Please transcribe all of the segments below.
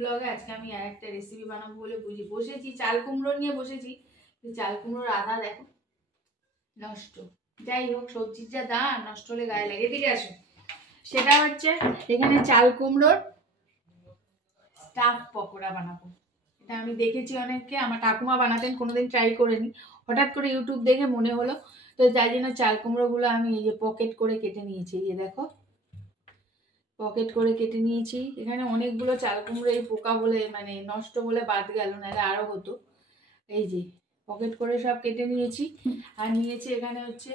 ব্লগে আজকে আমি আর একটা রেসিপি বানাবো বলে বসেছি, চাল কুমড়ো নিয়ে বসেছি। চাল কুমড়োর আধা দেখো নষ্ট, যাই হোক সবজির যা দাম, নষ্ট হলে গায়ে লাগে। এদিকে আসো, সেটা হচ্ছে এখানে চাল কুমড়োর স্টাফ পকোড়া বানাবো। এটা আমি দেখেছি অনেককে, আমার ঠাকুমা বানাতেন, কোনোদিন ট্রাই করিনি, হঠাৎ করে ইউটিউব দেখে মনে হলো, তো যাই জন্য চাল কুমড়োগুলো আমি এই যে পকেট করে কেটে নিয়েছি। এই যে দেখো পকেট করে কেটে নিয়েছি। এখানে অনেকগুলো চাল কুমড়ো এই পোকা বলে মানে নষ্ট বলে বাদ গেল, নাহলে আরও হতো। এই যে পকেট করে সব কেটে নিয়েছি। আর নিয়েছি এখানে হচ্ছে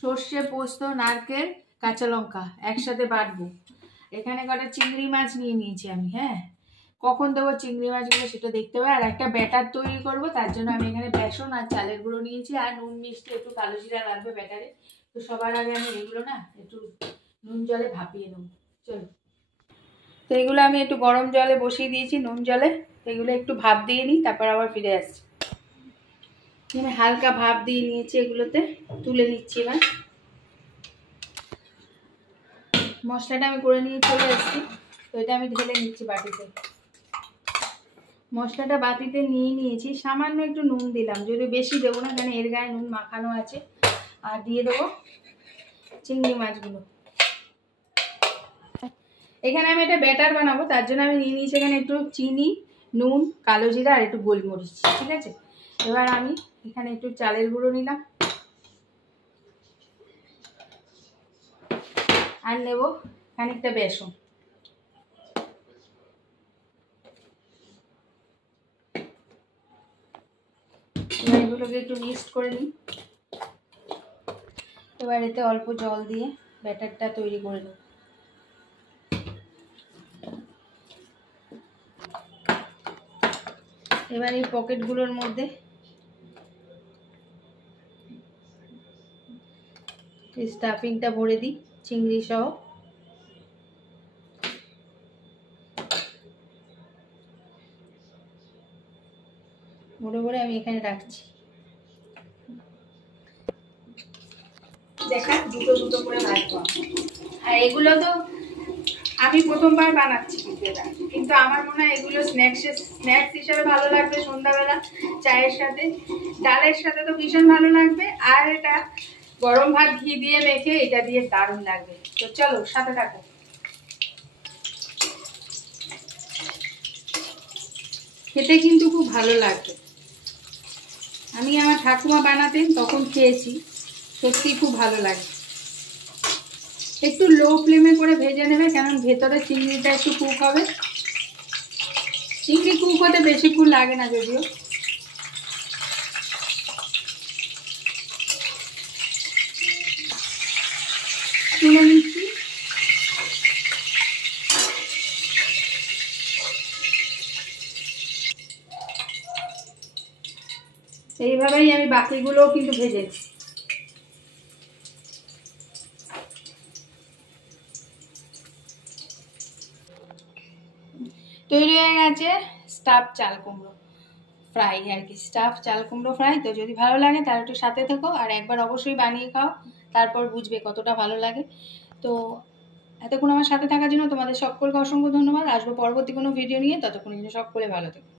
সর্ষে, পোস্ত, নারকেল, কাঁচা লঙ্কা একসাথে বাটবো। এখানে কটা চিংড়ি মাছ নিয়ে নিয়েছি আমি। হ্যাঁ, কখন দেবো চিংড়ি মাছগুলো সেটা দেখতে হবে। আর একটা ব্যাটার তৈরি করব, তার জন্য আমি এখানে বেসন আর চালের গুঁড়ো নিয়েছি, আর নুন মিষ্টি একটু কালো জিরা লাগবে ব্যাটারে। তো সবার আগে আমি এগুলো না একটু নুন জলে ভাপিয়ে নেব। চলো, তো এগুলো আমি একটু গরম জলে বসিয়ে দিয়েছি, নুন জলে। এগুলো একটু ভাপ দিয়ে নিই, তারপর আবার ফিরে আসছি। আমি হালকা ভাপ দিয়ে নিয়েছি, এগুলোতে তুলে নিচ্ছি। এবার মশলাটা আমি করে নিয়ে চলে এসেছি, তো এটা আমি ঢেলে নিচ্ছি বাটিতে। মশলাটা বাটিতে নিয়ে নিয়েছি, সামান্য একটু নুন দিলাম, যদি বেশি দেবো না, কারণ এর গায়ে নুন মাখানো আছে। আর দিয়ে দেবো চিংড়ি মাছগুলো। এখানে আমি একটা ব্যাটার বানাবো, তার জন্য আমি নিয়ে নিয়েছি এখানে একটু চিনি, নুন, কালো জিরা আর একটু গোলমরিচ। ঠিক আছে, এবার আমি এখানে একটু চালের গুঁড়ো নিলাম, আর নেব খানিকটা বেসন। এবার এগুলোকে একটু মিক্সড করে নিই। এবার এতে অল্প জল দিয়ে ব্যাটারটা তৈরি করে নেব। এবার এই পকেটগুলোর মধ্যে স্টাফিংটা ভরে দিই চিংড়ি সহ। ভরে ভরে আমি এখানে রাখছি। দেখা দুটো দুটো করে রাখবো। আর এগুলো তো আমি প্রথমবার বানাচ্ছি কিন্তু আমার মনে হয় এগুলো স্ন্যাক্স হিসাবে ভালো লাগবে সন্ধ্যাবেলা চায়ের সাথে, ডালের সাথে তো ভীষণ ভালো লাগবে। আর এটা গরম ভাত ঘি দিয়ে মেখে এটা দিয়ে দারুণ লাগবে। তো চলো সাথে থাকো। খেতে কিন্তু খুব ভালো লাগবে। আমি আমার ঠাকুমা বানাতেন, তখন খেয়েছি, সত্যি খুব ভালো লাগে। একটু লো ফ্লেমে করে ভেজে নেবে, কারণ ভেতরে চিংড়িটা একটু কুক হবে। চিংড়ি কুক হতে বেশিক্ষণ লাগে না যদিও। তুলে নিচ্ছি। এইভাবেই আমি বাকিগুলোও কিন্তু ভেজেছি। তৈরি হয়ে গেছে স্টাফ চাল কুমড়ো ফ্রাই আর কি, স্টাফ চাল কুমড়ো ফ্রাই। তো যদি ভালো লাগে তাহলে একটু সাথে থেকো, আর একবার অবশ্যই বানিয়ে খাও, তারপর বুঝবে কতটা ভালো লাগে। তো এতক্ষণ আমার সাথে থাকার জন্য তোমাদের সকলকে অসংখ্য ধন্যবাদ। আসবো পরবর্তী কোনো ভিডিও নিয়ে, ততক্ষণ সকলে ভালো থেকো।